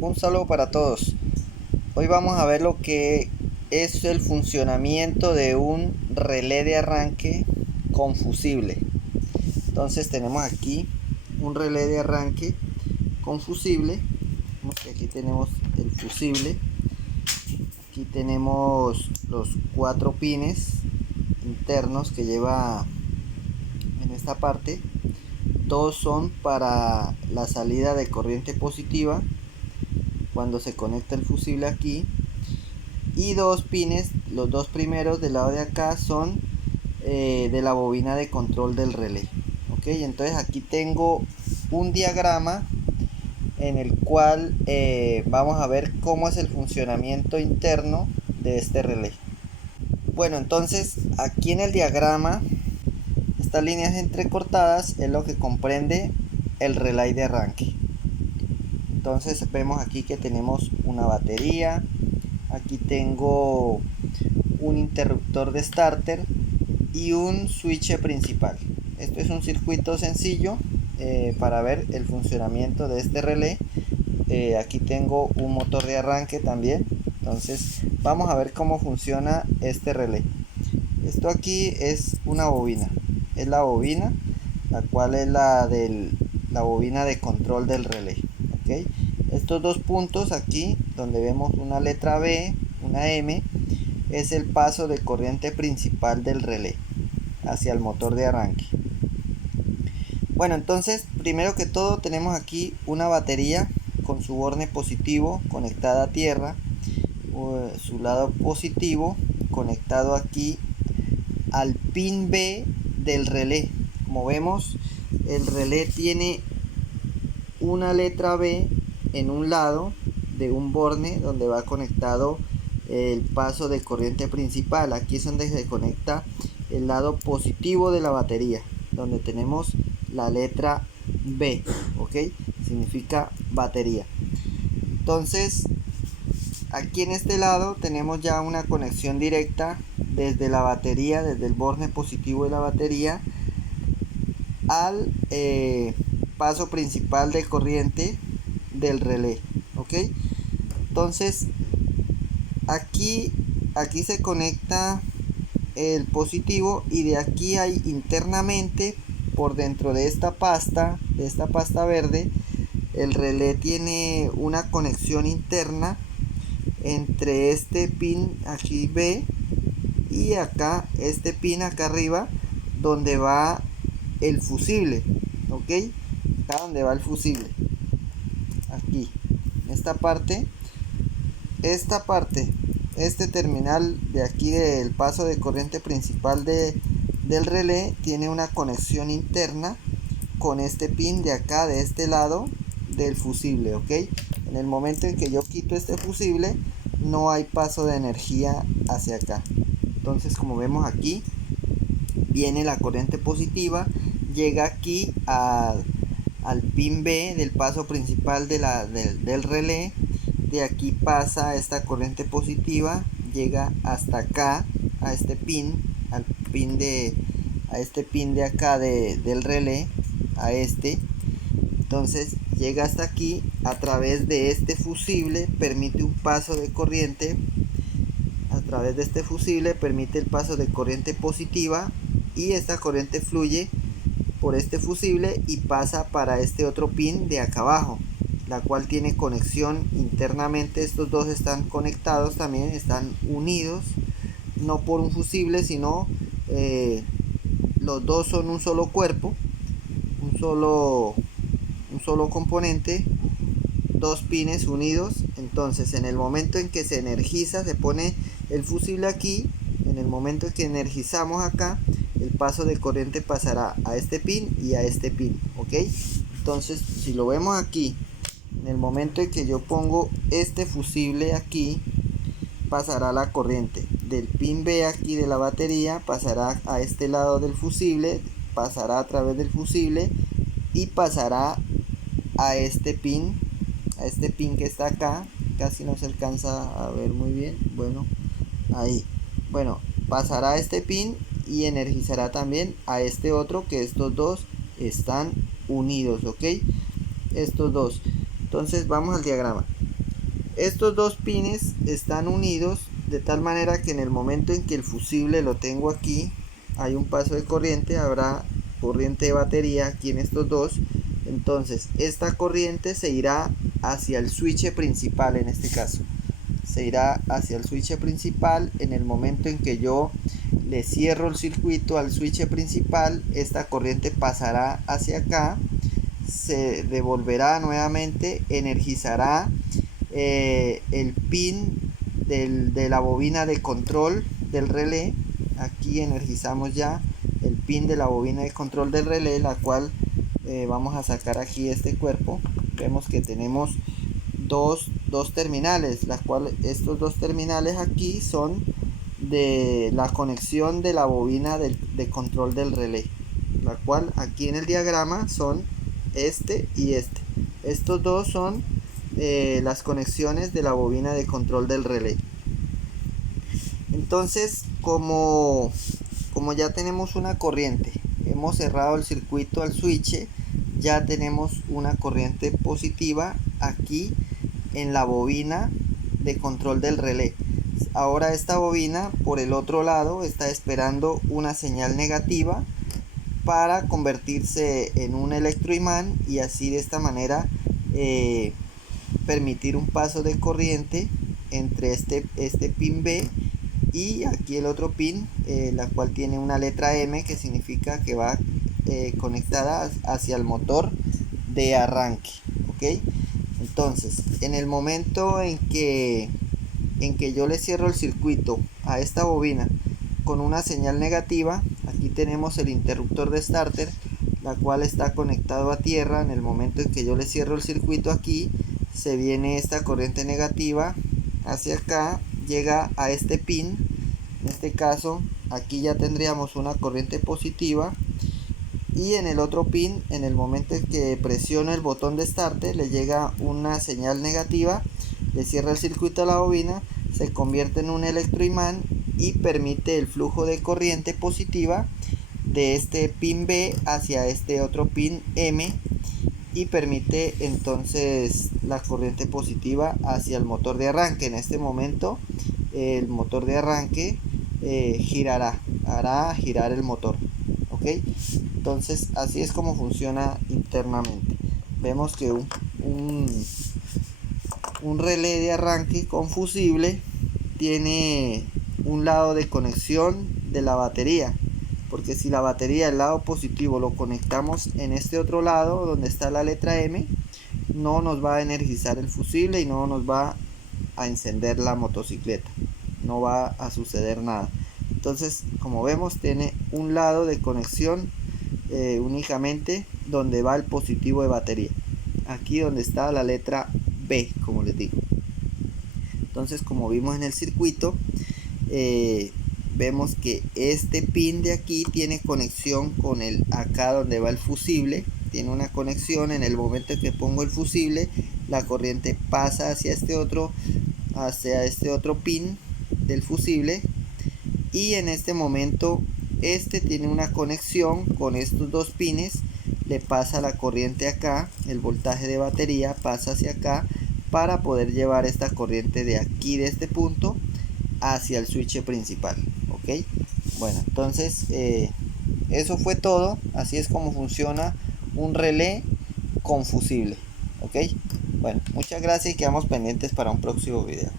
Un saludo para todos. Hoy vamos a ver lo que es el funcionamiento de un relé de arranque con fusible. Entonces tenemos aquí un relé de arranque con fusible. Aquí tenemos el fusible. Aquí tenemos los 4 pines internos que lleva en esta parte. Dos son para la salida de corriente positiva cuando se conecta el fusible aquí, y 2 pines, los 2 primeros del lado de acá, son de la bobina de control del relé. Ok, entonces aquí tengo un diagrama en el cual vamos a ver cómo es el funcionamiento interno de este relé. Bueno, entonces aquí en el diagrama, estas líneas entrecortadas es lo que comprende el relay de arranque. Entonces vemos aquí que tenemos una batería, aquí tengo un interruptor de starter y un switch principal. Esto es un circuito sencillo para ver el funcionamiento de este relé. Aquí tengo un motor de arranque también. Entonces vamos a ver cómo funciona este relé. Esto aquí es una bobina, es la bobina, la cual es la bobina de control del relé. ¿Okay? Estos dos puntos aquí donde vemos una letra B, una M, es el paso de corriente principal del relé hacia el motor de arranque. Bueno, entonces primero que todo tenemos aquí una batería con su borne positivo conectada a tierra, su lado positivo conectado aquí al pin B del relé. Como vemos, el relé tiene una letra B en un lado de un borne donde va conectado el paso de corriente principal. Aquí es donde se conecta el lado positivo de la batería, donde tenemos la letra B, ok, significa batería. Entonces aquí en este lado tenemos ya una conexión directa desde la batería, desde el borne positivo de la batería al paso principal de corriente del relé. Ok, entonces aquí se conecta el positivo, y de aquí hay internamente, por dentro de esta pasta verde, el relé tiene una conexión interna entre este pin aquí B y acá este pin acá arriba donde va el fusible. Ok, acá donde va el fusible, aquí esta parte, este terminal de aquí del paso de corriente principal del relé tiene una conexión interna con este pin de acá, de este lado del fusible. Ok, en el momento en que yo quito este fusible no hay paso de energía hacia acá. Entonces, como vemos aquí, viene la corriente positiva, llega aquí al pin B del paso principal del relé. De aquí pasa esta corriente positiva, llega hasta acá, a este pin, a este pin de acá del relé, a este. Entonces llega hasta aquí, a través de este fusible permite un paso de corriente, a través de este fusible permite el paso de corriente positiva, y esta corriente fluye por este fusible y pasa para este otro pin de acá abajo, la cual tiene conexión internamente. Estos dos están conectados también, están unidos, no por un fusible, sino los dos son un solo cuerpo, un solo componente, dos pines unidos. Entonces en el momento en que se energiza, se pone el fusible aquí, en el momento en que energizamos acá, el paso de corriente pasará a este pin y a este pin. Ok, entonces si lo vemos aquí, en el momento en que yo pongo este fusible aquí, pasará la corriente del pin B aquí de la batería, pasará a este lado del fusible, pasará a través del fusible y pasará a este pin que está acá. Casi no se alcanza a ver muy bien, bueno, ahí, bueno, pasará a este pin y energizará también a este otro, que estos dos están unidos. Ok, estos dos. Entonces vamos al diagrama. estos dos pines están unidos de tal manera que en el momento en que el fusible lo tengo aquí, hay un paso de corriente, habrá corriente de batería aquí en estos dos. Entonces esta corriente se irá hacia el switch principal, en este caso se irá hacia el switch principal. En el momento en que yo le cierro el circuito al switch principal, esta corriente pasará hacia acá, se devolverá nuevamente, energizará el pin de la bobina de control del relé. Aquí energizamos ya el pin de la bobina de control del relé, la cual vamos a sacar aquí este cuerpo. Vemos que tenemos dos terminales, las cuales estos dos terminales aquí son de la conexión de la bobina de control del relé, la cual aquí en el diagrama son este y este. Estos dos son las conexiones de la bobina de control del relé. Entonces, como ya tenemos una corriente, hemos cerrado el circuito al switch, ya tenemos una corriente positiva aquí en la bobina de control del relé. Ahora esta bobina por el otro lado está esperando una señal negativa para convertirse en un electroimán y así de esta manera permitir un paso de corriente entre este pin B y aquí el otro pin, la cual tiene una letra M, que significa que va conectada hacia el motor de arranque. ¿Ok? Entonces, en el momento en que yo le cierro el circuito a esta bobina con una señal negativa, aquí tenemos el interruptor de starter, la cual está conectado a tierra. En el momento en que yo le cierro el circuito aquí, se viene esta corriente negativa hacia acá, llega a este pin. En este caso aquí ya tendríamos una corriente positiva, y en el otro pin, en el momento en que presiono el botón de starter, le llega una señal negativa, le cierra el circuito a la bobina, se convierte en un electroimán y permite el flujo de corriente positiva de este pin B hacia este otro pin M, y permite entonces la corriente positiva hacia el motor de arranque. En este momento el motor de arranque hará girar el motor. ¿Ok? Entonces así es como funciona internamente. Vemos que un relé de arranque con fusible tiene un lado de conexión de la batería, porque si la batería, el lado positivo, lo conectamos en este otro lado donde está la letra M, no nos va a energizar el fusible y no nos va a encender la motocicleta, no va a suceder nada. Entonces, como vemos, tiene un lado de conexión únicamente donde va el positivo de batería, aquí donde está la letra B, como les digo. Entonces, como vimos en el circuito, vemos que este pin de aquí tiene conexión con el acá donde va el fusible, tiene una conexión. En el momento en que pongo el fusible, la corriente pasa hacia este otro pin del fusible, y en este momento este tiene una conexión con estos dos pines, le pasa la corriente acá, el voltaje de batería pasa hacia acá para poder llevar esta corriente de aquí, de este punto, hacia el switch principal. Ok, bueno, entonces eso fue todo. Así es como funciona un relé con fusible. Ok, bueno, muchas gracias y quedamos pendientes para un próximo video.